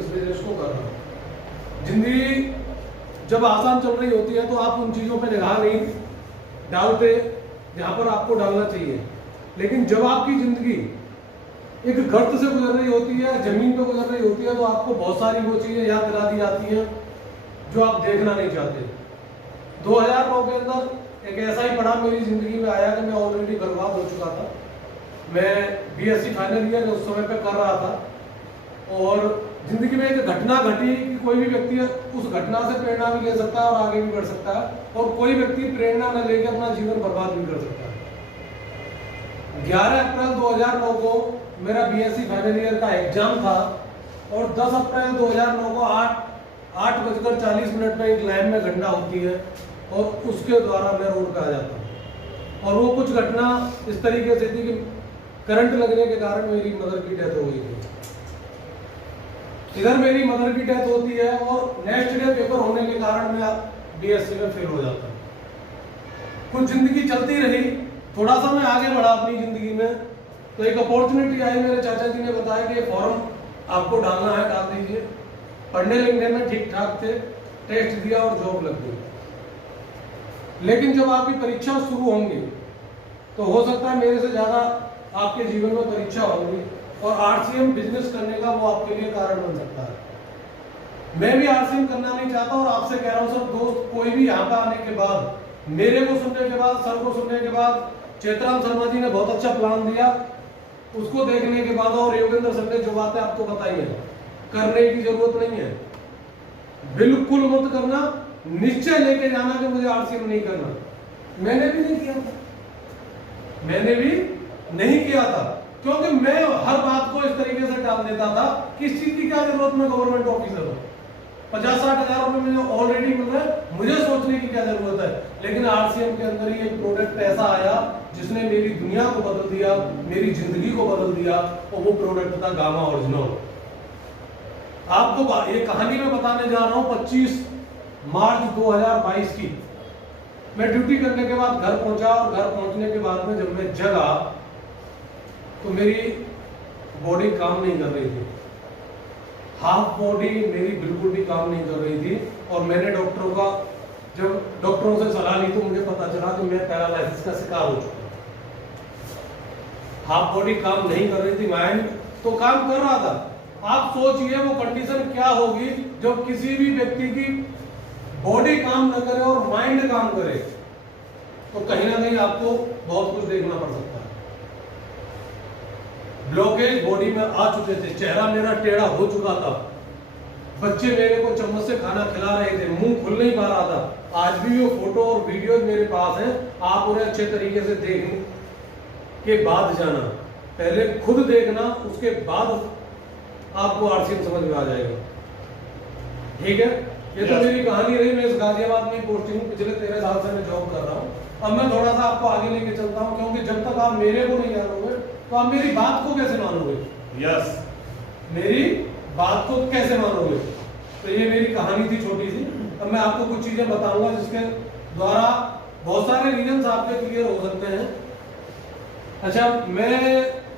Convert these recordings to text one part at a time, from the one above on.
इस बिजनेस को कर रहा हूँ। जिंदगी जब आसान चल रही होती है तो आप उन चीज़ों पे निगाह नहीं डालते जहाँ पर आपको डालना चाहिए, लेकिन जब आपकी जिंदगी एक गर्त से गुजर रही होती है, जमीन पे गुजर रही होती है, तो आपको बहुत सारी वो चीज़ें याद दिला दी जाती हैं जो आप देखना नहीं चाहते। 2009 के अंदर एक ऐसा ही पड़ाव मेरी जिंदगी में आया कि मैं ऑलरेडी बर्बाद हो चुका था। मैं बीएससी फाइनल ईयर उस समय पे कर रहा था और जिंदगी में एक घटना घटी कि कोई भी व्यक्ति उस घटना से प्रेरणा भी ले सकता है और आगे भी बढ़ सकता है, और कोई व्यक्ति प्रेरणा न लेकर अपना जीवन बर्बाद भी कर सकता है। 11 अप्रैल 2009 को मेरा बीएससी फाइनल ईयर का एग्जाम था और 10 अप्रैल 2009 को 8:40 पे एक लाइन में घटना होती है और उसके द्वारा मैं रोड पे आ जाता हूँ। और वो कुछ घटना इस तरीके से थी कि करंट लगने के कारण मेरी मदर की डेथ हो गई थी। इधर मेरी मदर की डेथ होती है और नेक्स्ट डे पेपर होने के कारण मैं बीएससी में फेल हो जाता हूँ। कुछ जिंदगी चलती रही, थोड़ा सा मैं आगे बढ़ा अपनी जिंदगी में, तो एक अपॉर्चुनिटी आई। मेरे चाचा जी ने बताया कि ये फॉर्म आपको डालना है, डाल दीजिए। पढ़ने लिखने में ठीक ठाक थे, टेस्ट दिया और जॉब लग गई। लेकिन जब आपकी परीक्षा शुरू होंगी तो हो सकता है मेरे से ज़्यादा आपके जीवन में परीक्षा होगी और आरसीएम बिजनेस करने का वो आपके लिए कारण बन सकता है। मैं भी आरसीएम करना नहीं चाहता और आपसे कह रहा हूँ सब दोस्त, कोई भी यहाँ पर आने के बाद, मेरे को सुनने के बाद, सर को सुनने के बाद, चेतराम शर्मा जी ने बहुत अच्छा प्लान दिया, उसको देखने के बाद और योगेंद्र सर ने जो बातें आपको बताई है, करने की जरूरत नहीं है। बिल्कुल मत करना, निश्चय लेके जाना कि मुझे आरसीएम नहीं करना। मैंने भी नहीं किया था, मैंने भी नहीं किया था, क्योंकि मैं हर बात को इस तरीके से टाल देता था कि इस चीज की क्या जरूरत, मैं गवर्नमेंट ऑफिसर हूँ, 50-60 हजार रुपए मुझे ऑलरेडी मिल रहा है, मुझे सोचने की क्या जरूरत है। लेकिन आरसीएम के अंदर ही एक प्रोडक्ट ऐसा आया जिसने मेरी दुनिया को बदल दिया, मेरी जिंदगी को बदल दिया, और वो प्रोडक्ट था गामा ओरिजिनल। आपको ये कहानी में बताने जा रहा हूँ 25 मार्च 2022 की। मैं ड्यूटी करने के बाद घर पहुंचा और घर पहुंचने के बाद में जब मैं जगा तो मेरी बॉडी काम नहीं कर रही थी, हाफ बॉडी मेरी बिल्कुल भी काम नहीं कर रही थी। और मैंने जब डॉक्टरों से सलाह ली तो मुझे पता चला कि मैं पैरालाइसिस का शिकार हो चुका। हाफ बॉडी काम नहीं कर रही थी, माइंड तो काम कर रहा था। आप सोचिए वो कंडीशन क्या होगी जब किसी भी व्यक्ति की बॉडी काम न करे और माइंड काम करे, तो कहीं ना कहीं आपको बहुत कुछ देखना पड़ सकता है। ब्लॉकेज बॉडी में आ चुके थे, चेहरा मेरा टेढ़ा हो चुका था, बच्चे मेरे को चम्मच से खाना खिला रहे थे, मुंह खुल नहीं पा रहा था। आज भी वो फोटो और वीडियो मेरे पास हैं, आप उन्हें अच्छे तरीके से देखने के बाद जाना, पहले खुद देखना, उसके बाद आपको आरसीएम समझ में आ जाएगा। ठीक है, ये तो मेरी कहानी रही। मैं इस गाजियाबाद में पोस्टिंग पिछले 13 साल से मैं जॉब कर रहा हूँ। अब मैं थोड़ा सा आपको आगे लेके चलता हूँ, क्योंकि जब तक आप मेरे को नहीं जानोगे तो आप मेरी बात को कैसे मानोगे? यस, मेरी बात को कैसे मानोगे? तो ये मेरी कहानी थी छोटी सी। अब मैं आपको कुछ चीजें बताऊंगा जिसके द्वारा बहुत सारे रीजंस आपके क्लियर हो सकते हैं। अच्छा, मैं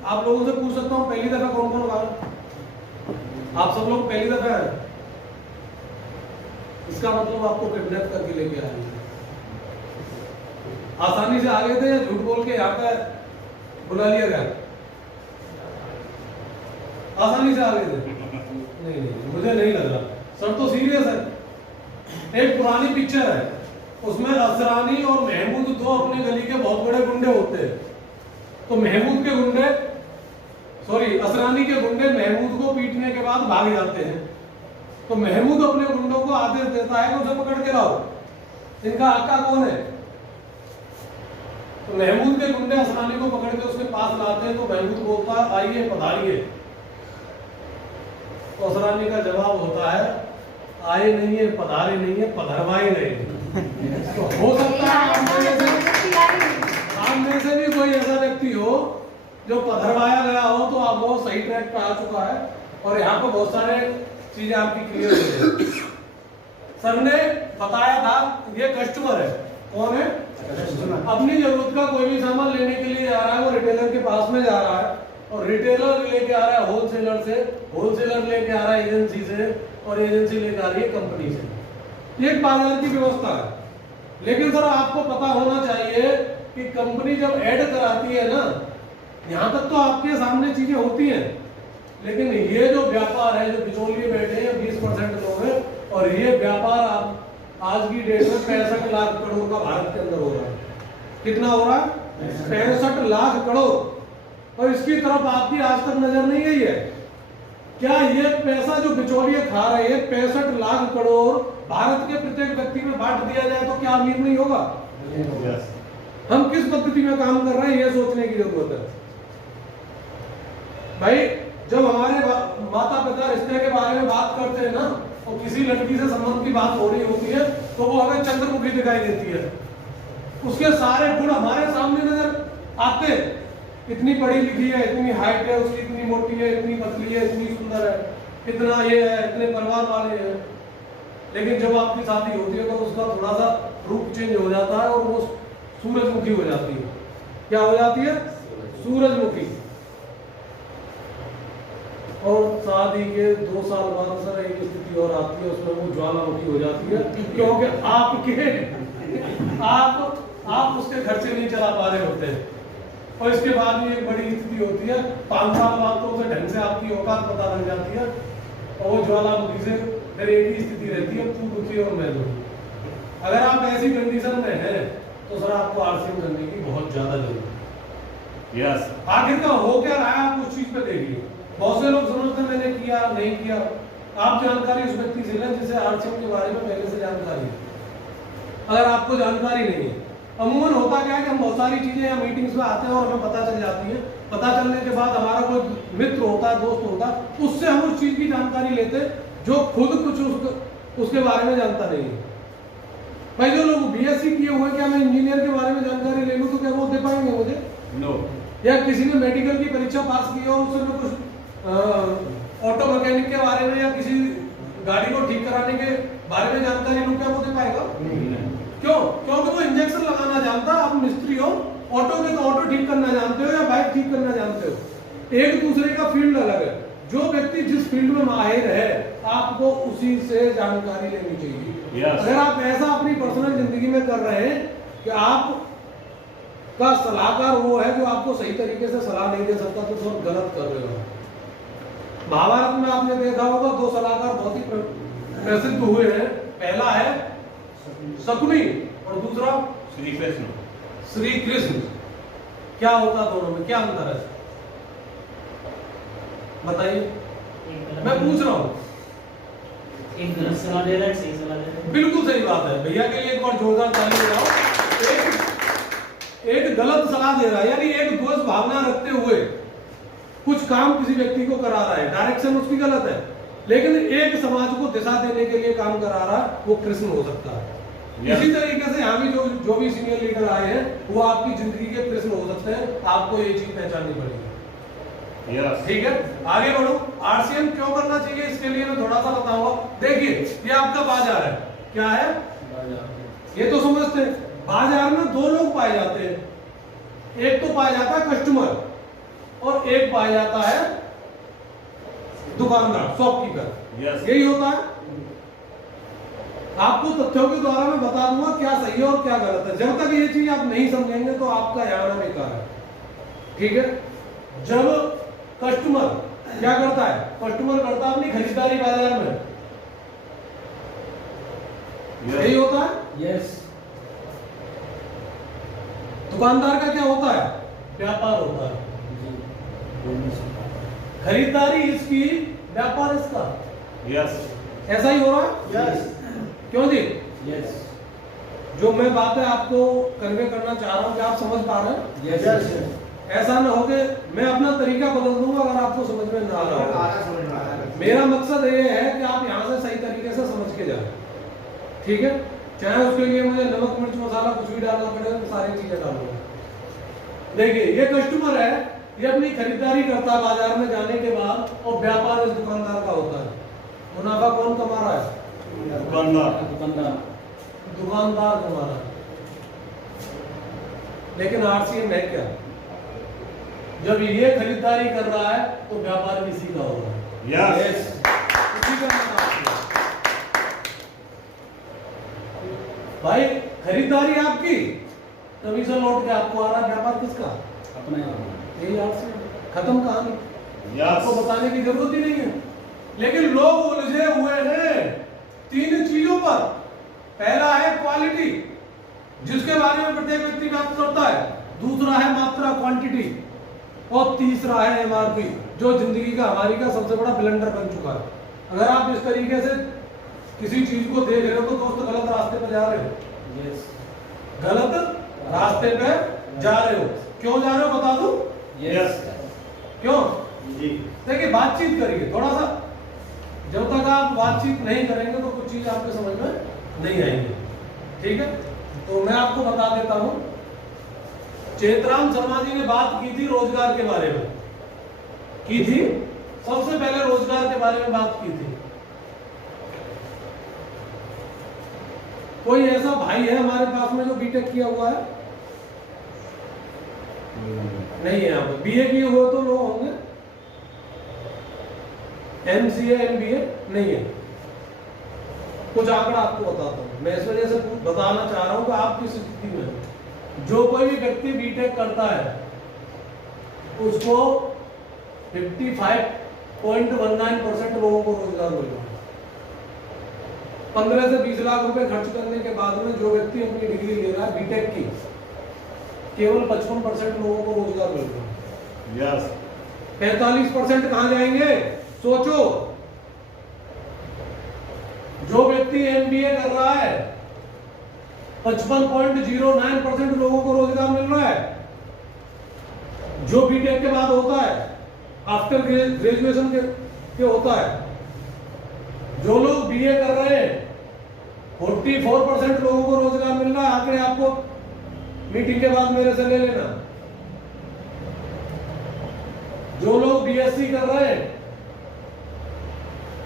आप लोगों से पूछ सकता हूँ, पहली दफा कौन कौन आए? आप सब लोग पहली दफा आए, इसका मतलब आपको किडनैप करके लेके आए। आसानी से आ गए थे या झूठ बोल के यहाँ पे बुला लिया गया? आसानी से आ गए थे? नहीं, मुझे नहीं लग रहा। सर तो सीरियस है। एक पुरानी पिक्चर है, उसमें असरानी और महमूद दो अपने गली के बहुत बड़े गुंडे होते हैं। तो महमूद के गुंडे, सॉरी, असरानी के गुंडे महमूद को पीटने के बाद भाग जाते हैं। तो महमूद अपने गुंडों को आदेश देता है कि उसे पकड़ के लाओ, इनका आका कौन है? तो महमूद के गुंडे असरानी को पकड़ के उसके पास लाते हैं। तो महमूद बोलता है, आइए पधारिए। तो असरानी का जवाब होता है, आए नहीं है, पधारे नहीं है, पधरवाए नहीं। तो हो सकता है आप में से भी कोई ऐसा व्यक्ति हो जो पधरवाया गया हो, तो आप वो सही ट्रैक पे आ चुका है और यहाँ पे बहुत सारे चीजें आपकी क्लियर हो गई। सर ने बताया था ये कस्टमर है, कौन है? अपनी जरूरत का कोई भी सामान लेने के लिए जा रहा है, वो रिटेलर के पास में जा रहा है और रिटेलर लेके आ रहा है होलसेलर से, होलसेलर लेके आ रहा है एजेंसी से, और एजेंसी लेके आ रही है कंपनी से। ये एक बाजार की व्यवस्था है। लेकिन सर आपको पता होना चाहिए कि कंपनी जब ऐड कराती है ना, यहाँ तक तो आपके सामने चीजें होती हैं, लेकिन ये जो व्यापार है, जो बिचौलिए बैठे हैं 20% लोग हैं, और ये व्यापार आप आज की डेट में 65 लाख करोड़ का भारत के अंदर हो रहा है। कितना हो रहा है? 65 लाख करोड़। और इसकी तरफ आपकी आज तक नजर नहीं गई है। क्या ये पैसा जो बिचौलिए खा रहे हैं 65 लाख करोड़ भारत के प्रत्येक व्यक्ति में बांट दिया जाए तो क्या अमीर नहीं होगा? हम किस पद्धति में काम कर रहे हैं ये सोचने की जरूरत है भाई। जब हमारे माता पिता रिश्ते के बारे में बात करते हैं ना, और किसी लड़की से संबंध की बात हो रही होती है, तो वो हमें चंद्रमुखी दिखाई देती है। उसके सारे गुण हमारे सामने नजर आते हैं। इतनी पढ़ी लिखी है, इतनी हाइट है उसकी, इतनी मोटी है, इतनी पतली है, इतनी सुंदर है, इतना ये है, इतने परिवार वाले हैं। लेकिन जब आपकी शादी होती है तो उसका थोड़ा सा रूप चेंज हो जाता है और वो सूरजमुखी हो जाती है। क्या हो जाती है? सूरजमुखी। और शादी के 2 साल बाद सर एक स्थिति और आती है, उसमें वो ज्वालामुखी हो जाती है, क्योंकि आप उसके खर्चे नहीं चला पा रहे होते हैं। और इसके बाद भी एक बड़ी स्थिति होती है, 5 साल बाद तो उसे ढंग से आपकी औकात पता लग जाती है, और वो ज्वालामुखी से फिर एक ही स्थिति रहती है, तू दुखी और मैं दुखी। अगर आप ऐसी कंडीशन में हैं तो सर आपको आरसीएम करने की बहुत ज्यादा जरूरत है। यस। आखिर का हो क्या रहा है आप उस चीज पे देखिए। बहुत से लोग समझते हैं मैंने किया नहीं किया। आप जानकारी उस व्यक्ति से लें जिसे आरसीएम के बारे में पहले से जानकारी है। अगर आपको जानकारी नहीं है, अमूमन होता क्या है कि हम बहुत सारी चीजें या मीटिंग्स में आते हैं और हमें पता चल जाती है। पता चलने के बाद हमारा कोई मित्र होता है, दोस्त होता है, उससे हम उस चीज की जानकारी लेते हैं जो खुद कुछ उसके बारे में जानता नहीं है। भाई जो लोग बीएससी किए हुए, क्या मैं इंजीनियर के बारे में जानकारी ले लूं तो क्या वो दे पाएंगे मुझे? नो। या किसी ने मेडिकल की परीक्षा पास की और उससे मैं कुछ ऑटो मैकेनिक के बारे में या किसी गाड़ी को ठीक कराने के बारे में जानकारी लूं, क्या वो दे पाएगा? क्यों? क्योंकि वो इंजेक्शन लगाना जानता है। आप मिस्त्री हो, ऑटो के तो ऑटो ठीक करना जानते हो या बाइक ठीक करना जानते हो। एक दूसरे का फील्ड अलग है। जो व्यक्ति जिस फील्ड में माहिर है आपको उसी से जानकारी लेनी चाहिए। yes. अगर आप ऐसा अपनी पर्सनल जिंदगी में कर रहे हैं कि आप का सलाहकार वो है जो आपको सही तरीके से सलाह नहीं दे सकता, तो बहुत गलत कर रहे हो। महाभारत में आपने देखा होगा 2 सलाहकार बहुत ही प्रसिद्ध हुए हैं। पहला है शकुनी और दूसरा श्री कृष्ण। श्री कृष्ण। क्या होता दोनों में, क्या अंतर है बताइए? मैं पूछ रहा हूँ। एक गलत सलाह दे रहा है, सही सलाह दे रहा है। बिल्कुल सही बात है। भैया के लिए एक बार जोरदार ताली बजाओ। एक गलत सलाह दे रहा है, यानी एक द्वेष भावना रखते हुए कुछ काम किसी व्यक्ति को करा रहा है, डायरेक्शन उसकी गलत है, लेकिन एक समाज को दिशा देने के लिए काम करा रहा है, वो कृष्ण हो सकता है। इसी तरीके से यहाँ भी जो भी सीनियर लीडर आए हैं वो आपकी जिंदगी के कृष्ण हो सकते हैं। आपको ये चीज पहचाननी पड़ेगी। ठीक है, आगे बढ़ो। आरसीएम क्यों करना चाहिए इसके लिए मैं थोड़ा सा बताऊंगा। देखिए ये आपका बाजार है। क्या है? ये तो समझते हैं। बाजार में 2 लोग पाए जाते हैं। एक तो पाया जाता है कस्टमर और एक पाया जाता है दुकानदार, शॉपकीपर। यही होता है। आपको तथ्यों के द्वारा मैं बता दूंगा क्या सही है और क्या गलत है। जब तक ये चीज आप नहीं समझेंगे तो आपका यहाँ आना बेकार है। ठीक है, जब कस्टमर क्या करता है? कस्टमर करता है अपनी खरीदारी बाजार में। यही होता है। यस। दुकानदार का क्या होता है? व्यापार होता है। खरीदारी इसकी, व्यापार इसका। यस। ऐसा ही हो रहा है। यस। क्यों जी? यस। जो मैं बातें आपको कन्वे करना चाह रहा हूं, क्या आप समझ पा रहे हैं? यस। ऐसा ना हो कि मैं अपना तरीका बदल दूंगा अगर आपको समझ में ना आ रहा हो। मेरा मकसद ये है कि आप यहाँ से सही तरीके से समझ के जाए। ठीक है, चाहे उसके लिए मुझे नमक मिर्च मसाला कुछ भी डालना पड़े तो सारी चीजें डालूंगा। देखिए ये कस्टमर है, ये अपनी खरीदारी करता है बाजार में जाने के बाद, और व्यापार इस दुकानदार का होता है। मुनाफा कौन कमा रहा है? दुकानदार कमा रहा है। लेकिन आरसीएम है क्या? जब ये खरीदारी कर रहा है तो व्यापार किसी का होगा। यस इसी का मतलब भाई खरीदारी आपकी, कमीशन लौट के आपको आ रहा है, व्यापार किसका? अपना यही आपसे खत्म कहानी। आपको यस बताने की जरूरत ही नहीं है। लेकिन लोग उलझे हुए हैं 3 चीजों पर। पहला है क्वालिटी, जिसके बारे में प्रत्येक व्यक्ति बात करता है। दूसरा है मात्रा, क्वांटिटी, और तीसरा है एमआरपी, जो जिंदगी का हमारी का सबसे बड़ा ब्लंडर बन चुका है। अगर आप इस तरीके से किसी चीज को देख रहे हो तो दोस्त गलत रास्ते पर जा रहे हो। यस गलत रास्ते पे जा रहे हो। क्यों जा रहे हो बता दूं? यस क्यों? जी देखिए बातचीत करिए थोड़ा सा। जब तक आप बातचीत नहीं करेंगे तो कुछ चीज आपके समझ में नहीं आएंगी। ठीक है, तो मैं आपको बता देता हूं। चेतराम शर्मा जी ने बात की थी रोजगार के बारे में, की थी। सबसे पहले रोजगार के बारे में बात की थी। कोई ऐसा भाई है हमारे पास में जो बीटेक किया हुआ है? नहीं है। यहाँ पे बीए किए हुए तो लोग होंगे, एमसीए एमबीए नहीं है। कुछ आंकड़ा आपको बताता हूँ मैं, इस वजह से बताना चाह रहा हूँ कि आप किस स्थिति में हो। जो कोई भी व्यक्ति बीटेक करता है उसको 55.19% लोगों को रोजगार मिल रहा है। 15 से 20 लाख रुपए खर्च करने के बाद में जो व्यक्ति अपनी डिग्री ले रहा है बीटेक की, केवल 55% लोगों को रोजगार मिल रहा है। यस 45% कहां जाएंगे? सोचो। जो व्यक्ति एमबीए कर रहा है 55.09% लोगों को रोजगार मिल रहा है। जो बीटेक के बाद होता है, आफ्टर ग्रेजुएशन के होता है, जो लोग बीए कर रहे हैं 44% लोगों को रोजगार मिल रहा है। आंकड़े आपको मीटिंग के बाद मेरे से ले लेना। जो लोग बीएससी कर रहे हैं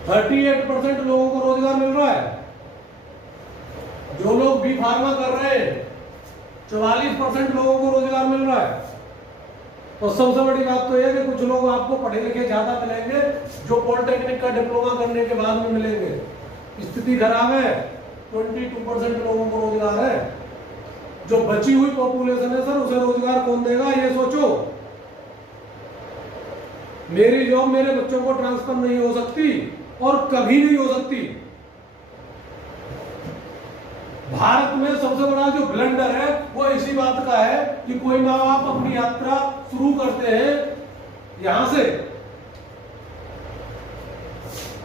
38% लोगों को रोजगार मिल रहा है। जो लोग बी फार्मा कर रहे हैं 44% लोगों को रोजगार मिल रहा है। तो सबसे बड़ी बात तो यह कि कुछ लोग आपको पढ़े लिखे ज्यादा मिलेंगे, जो पॉलिटेक्निक का डिप्लोमा करने के बाद में मिलेंगे। स्थिति खराब है। 22% लोगों को रोजगार है। जो बची हुई पॉपुलेशन है सर, उसे रोजगार कौन देगा? ये सोचो। मेरी जॉब मेरे बच्चों को ट्रांसफर नहीं हो सकती और कभी नहीं हो सकती। भारत में सबसे बड़ा जो ब्लंडर है वो इसी बात का है कि कोई माँ बाप अपनी यात्रा शुरू करते हैं यहां से।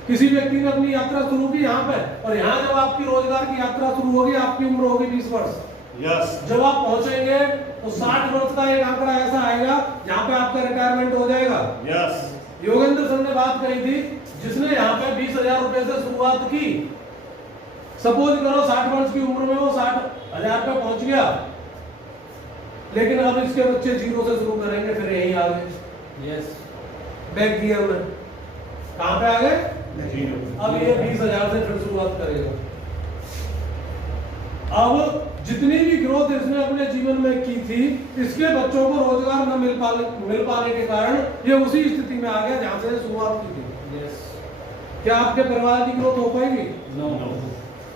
किसी व्यक्ति ने अपनी यात्रा शुरू की यहाँ पे, और यहाँ जब आपकी रोजगार की यात्रा शुरू होगी, आपकी उम्र होगी 20 वर्ष। यस जब आप पहुंचेंगे तो 60 वर्ष का एक आंकड़ा ऐसा आएगा जहां पे आपका रिटायरमेंट हो जाएगा। यस योगेंद्र सर ने बात कही थी, जिसने यहाँ पे 20,000 रुपए से शुरुआत की। सपोज करो 60 वर्ष की उम्र में वो 60,000 पे पहुंच गया, लेकिन अब इसके बच्चे 0 से शुरू करेंगे, फिर यही आ गए। यस बैक गियर में कहां पे आ गए? जी अब ये 20,000 से फिर शुरुआत करेगा। अब जितनी भी ग्रोथ इसने अपने जीवन में की थी, इसके बच्चों को रोजगार न मिल पाने के कारण ये उसी स्थिति में आ गया जहां से शुरुआत की थी। यस क्या आपके परिवार की ग्रोथ हो पाएगी? नो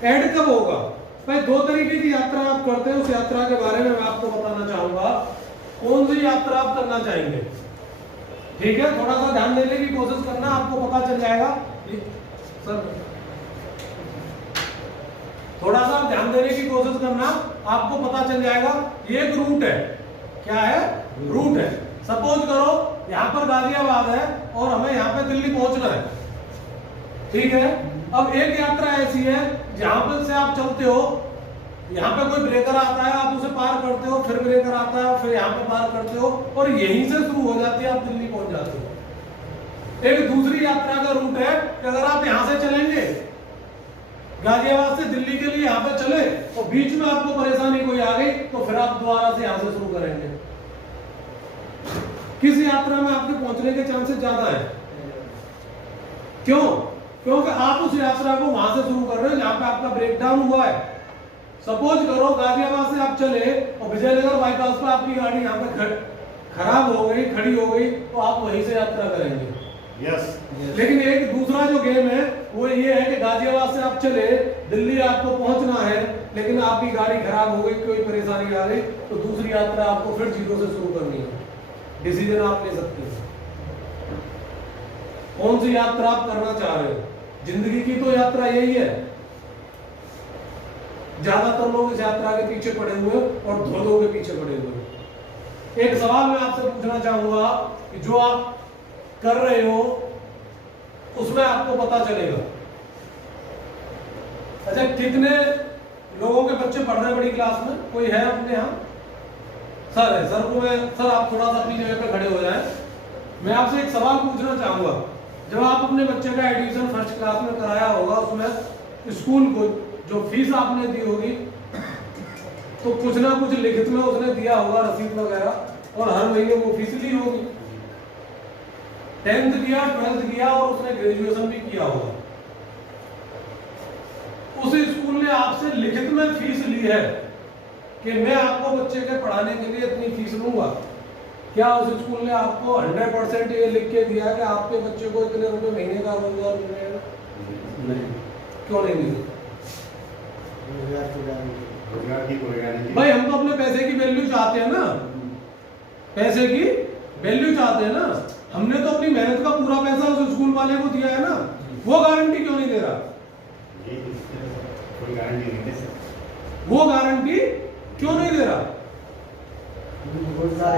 एड कब होगा? भाई 2 तरीके की यात्रा आप करते हैं, उस यात्रा के बारे में मैं आपको बताना चाहूंगा। कौन सी यात्रा आप करना चाहेंगे? ठीक है, थोड़ा सा ध्यान देने की कोशिश करना, आपको पता चल जाएगा। सर थोड़ा सा ध्यान देने की कोशिश करना, आपको पता चल जाएगा। एक रूट है। क्या है? रूट है। सपोज करो यहाँ पर गाजियाबाद है और हमें यहाँ पे दिल्ली पहुंचना है। ठीक है, अब एक यात्रा ऐसी है जहां पर से आप चलते हो, यहाँ पे कोई ब्रेकर आता है, आप उसे पार करते हो, फिर ब्रेकर आता है, फिर यहाँ पे पार करते हो, और यहीं से शुरू हो जाती है, आप दिल्ली पहुंच जाते हो। एक दूसरी यात्रा का रूट है कि अगर आप यहाँ से चलेंगे गाजियाबाद से दिल्ली के लिए यहाँ पे चले तो बीच में आपको परेशानी कोई आ गई तो फिर आप दोबारा से यहाँ से शुरू करेंगे। किस यात्रा में आपके पहुंचने के चांसेस ज्यादा है? क्यों? क्योंकि आप उस यात्रा को वहां से शुरू कर रहे हो जहां पे आपका ब्रेकडाउन हुआ है। सपोज करो गाजियाबाद से आप चले और विजयनगर बाईपास पर आपकी गाड़ी यहाँ पे खराब हो गई, खड़ी हो गई, तो आप वहीं से यात्रा करेंगे। यस। लेकिन एक दूसरा जो गेम है वो ये है कि गाजियाबाद से आप चले, दिल्ली आपको पहुंचना है, लेकिन आपकी गाड़ी खराब हो गई, कोई परेशानी आ गई, तो दूसरी यात्रा आपको फिर जीरो से शुरू करनी है। डिसीजन आप ले सकते हैं कौन सी यात्रा आप करना चाह रहे हो। जिंदगी की तो यात्रा यही है। ज्यादातर लोग इस यात्रा के पीछे पड़े हुए और धोधों के पीछे पड़े हुए। एक सवाल मैं आपसे पूछना चाहूंगा कि जो आप कर रहे हो उसमें आपको पता चलेगा। अच्छा, कितने लोगों के बच्चे पढ़ रहे हैं बड़ी क्लास में? कोई है अपने यहाँ? सर है। सर को मैं, सर आप थोड़ा सा अपनी जगह पे खड़े हो जाएं। मैं आपसे एक सवाल पूछना चाहूंगा। जब आप अपने बच्चे का एडमिशन फर्स्ट क्लास में कराया होगा, उसमें स्कूल को जो फीस आपने दी होगी, तो कुछ ना कुछ लिखित में उसने दिया होगा, रसीद वगैरह, और हर महीने वो फीस ली होगी। 10th किया, 12th किया और उसने ग्रेजुएशन भी किया होगा। उस स्कूल ने आपसे लिखित में फीस ली है कि मैं आपको बच्चे के पढ़ाने के लिए इतनी फीस लूंगा। क्या उस स्कूल ने आपको 100% ये लिख के दिया कि आपके बच्चे को इतने रुपए महीने का रोजगार मिलेगा? नहीं। क्यों नहीं मिलेगा? रोजगार की कोई गारंटी भाई हम तो अपने पैसे की वैल्यू चाहते हैं ना, पैसे की वैल्यू चाहते हैं ना। हमने तो अपनी मेहनत का पूरा पैसा उस स्कूल वाले को दिया है ना, वो गारंटी क्यों नहीं दे रहा? कोई गारंटी नहीं दे सकता। वो गारंटी क्यों नहीं दे रहा? रोजगार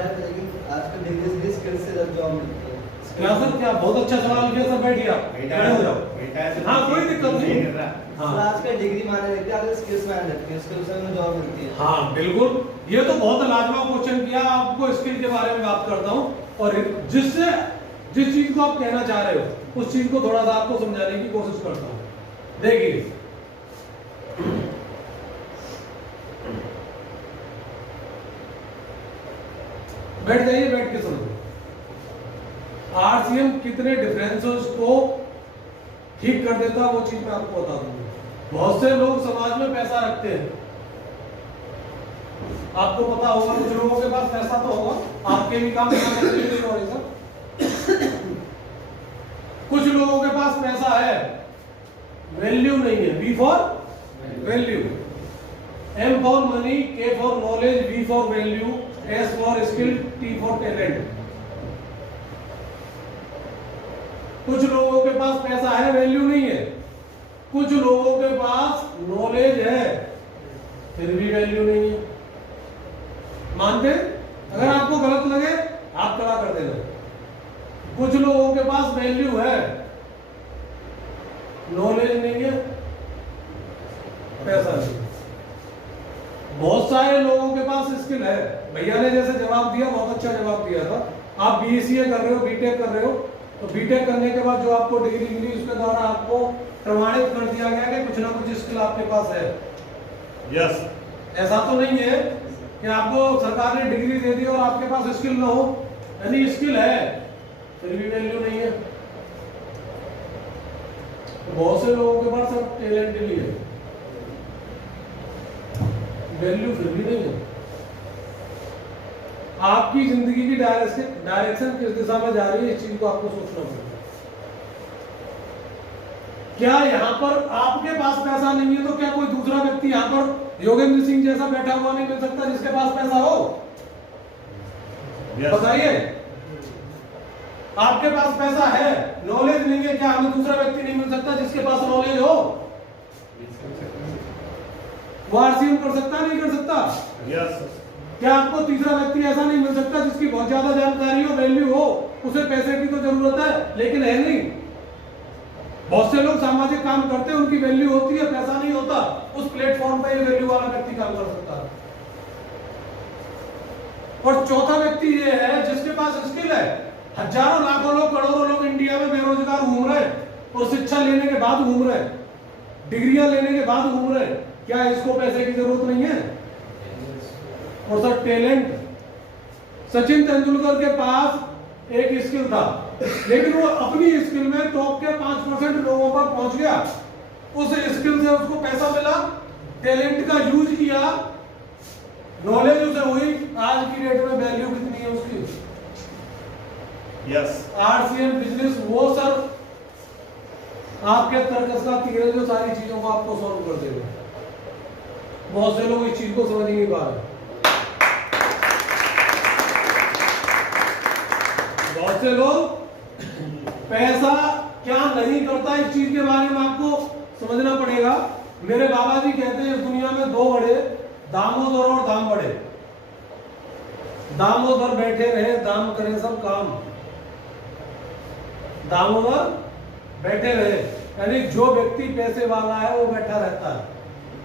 है, लेकिन आजकल डिग्री से स्किल से जॉब मिलती है। क्या सर, क्या बहुत अच्छा सवाल किया सर। बैठिए आप, खड़े हो जाओ। हाँ, कोई दिक्कत नहीं। हाँ, आजकल डिग्री माने रहती है, आगे स्किल्स माने रहती है, स्किल्स में जॉब मिलती है। हाँ बिल्कुल, ये तो बहुत लाजवाब क्वेश्चन किया। आपको स्किल के बारे में बात करता हूँ, और जिस चीज को आप कहना चाह रहे हो उस चीज को थोड़ा सा आपको समझाने की कोशिश करता हूँ। देखिए, बैठ जाइए, बैठ के समझो। आरसीएम कितने डिफरेंसेस को ठीक कर देता है वो चीज मैं आपको बता दूंगा। बहुत से लोग समाज में पैसा रखते हैं, आपको पता होगा। कुछ लोगों के पास पैसा तो होगा, आपके भी काम सर। कुछ लोगों के पास पैसा है, वैल्यू नहीं है। V for value, M for money, K for knowledge, V for value, S for skill, T for talent. कुछ लोगों के पास पैसा है, वैल्यू नहीं है। कुछ लोगों के पास नॉलेज है, फिर भी वैल्यू नहीं है। मानते? अगर आपको गलत लगे आप खड़ा कर देना। कुछ लोगों के पास वैल्यू है, नॉलेज नहीं है, पैसा नहीं। बहुत सारे लोगों के पास स्किल है। भैया ने जैसे जवाब दिया, बहुत अच्छा जवाब दिया था। आप बीसीए कर रहे हो, बीटेक कर रहे हो, तो बीटेक करने के बाद जो आपको डिग्री मिली उसके द्वारा आपको प्रमाणित कर दिया गया कि कुछ ना कुछ स्किल आपके पास है। यस। ऐसा तो नहीं है कि आपको सरकार ने डिग्री दे दी और आपके पास स्किल ना हो। यानी स्किल है फिर भी वैल्यू नहीं है। बहुत से लोगों के पास टैलेंट भी है, वैल्यू फिर भी नहीं है। आपकी जिंदगी की डायरेक्शन किस दिशा में जा रही है, इस चीज को आपको सोचना पड़ेगा। क्या यहाँ पर आपके पास पैसा नहीं है तो क्या कोई दूसरा व्यक्ति यहाँ पर योगेंद्र सिंह जैसा बैठा हुआ नहीं मिल सकता जिसके पास पैसा हो? बताइए। आपके पास पैसा है, नॉलेज नहीं है, क्या हमें दूसरा व्यक्ति नहीं मिल सकता जिसके पास नॉलेज हो? वो आरसीएम कर सकता, नहीं कर सकता? यस। क्या आपको तीसरा व्यक्ति ऐसा नहीं मिल सकता जिसकी बहुत ज्यादा जानकारी हो, वैल्यू हो? उसे पैसे की तो जरूरत है, लेकिन है नहीं। बहुत से लोग सामाजिक काम करते हैं, उनकी वैल्यू होती है, पैसा नहीं होता। उस प्लेटफॉर्म पर ये वैल्यू वाला व्यक्ति काम कर सकता है। और चौथा व्यक्ति ये है जिसके पास स्किल है। हजारों लाखों लोग, करोड़ों लोग इंडिया में बेरोजगार घूम रहे हैं और शिक्षा लेने के बाद घूम रहे हैं, डिग्रियां लेने के बाद घूम रहे हैं। क्या इसको पैसे की जरूरत नहीं है? और सर टैलेंट, सचिन तेंदुलकर के पास एक स्किल था, लेकिन वो अपनी स्किल में टॉप के 5% लोगों पर पहुंच गया। उस स्किल से उसको पैसा मिला, टैलेंट का यूज किया, नॉलेज उसे हुई, आज की डेट में वैल्यू कितनी है उसकी? यस आरसीएम बिजनेस वो सर आपके तर्कस का तीर है जो सारी चीजों को आपको सॉल्व कर देगा। बहुत से लोग इस चीज को समझ ही नहीं पा रहे। बहुत से लोग पैसा क्या नहीं करता इस चीज के बारे में आपको समझना पड़ेगा। मेरे बाबा जी कहते हैं इस दुनिया में दो बड़े, दामोदर और दाम बड़े। दामोदर बैठे रहे दाम करें सब काम, दामोदर बैठे रहे यानी जो व्यक्ति पैसे वाला है वो बैठा रहता है,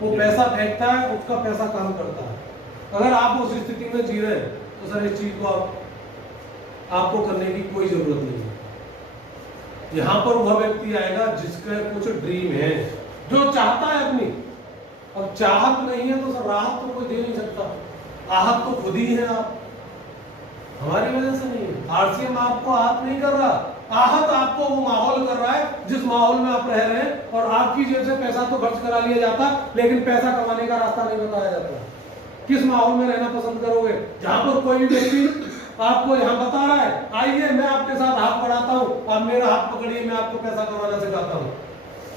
वो पैसा फेंकता है, उसका पैसा काम करता है। अगर आप उस स्थिति में जी रहे हैं तो सर इस चीज को आपको करने की कोई जरूरत नहीं है। यहाँ पर वह व्यक्ति आएगा जिसका कुछ ड्रीम है, जो चाहता है अपनी। अब चाहत नहीं है तो सर राहत तो कोई दे नहीं सकता, आहत तो खुद ही है आप, हमारी वजह से नहीं है। आरसीएम आपको आहत नहीं कर रहा, आहत आपको वो माहौल कर रहा है जिस माहौल में आप रह रहे हैं। और आपकी जेब से पैसा तो खर्च करा लिया जाता, लेकिन पैसा कमाने का रास्ता नहीं बताया जाता। किस माहौल में रहना पसंद करोगे? जहां पर कोई भी व्यक्ति आपको यहाँ बता रहा है आइए मैं आपके साथ हाथ बढ़ाता हूँ, आप मेरा हाथ पकड़िए, मैं आपको पैसा कमाना सिखाता हूँ।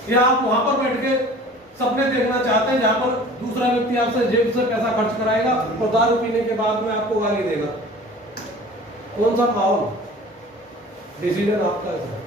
या आप वहां पर बैठ के सपने देखना चाहते हैं जहां पर दूसरा व्यक्ति आपसे जेब से पैसा खर्च कराएगा और दारू पीने के बाद में आपको गाली देगा? कौन सा माहौल? डिसीजन आपका है।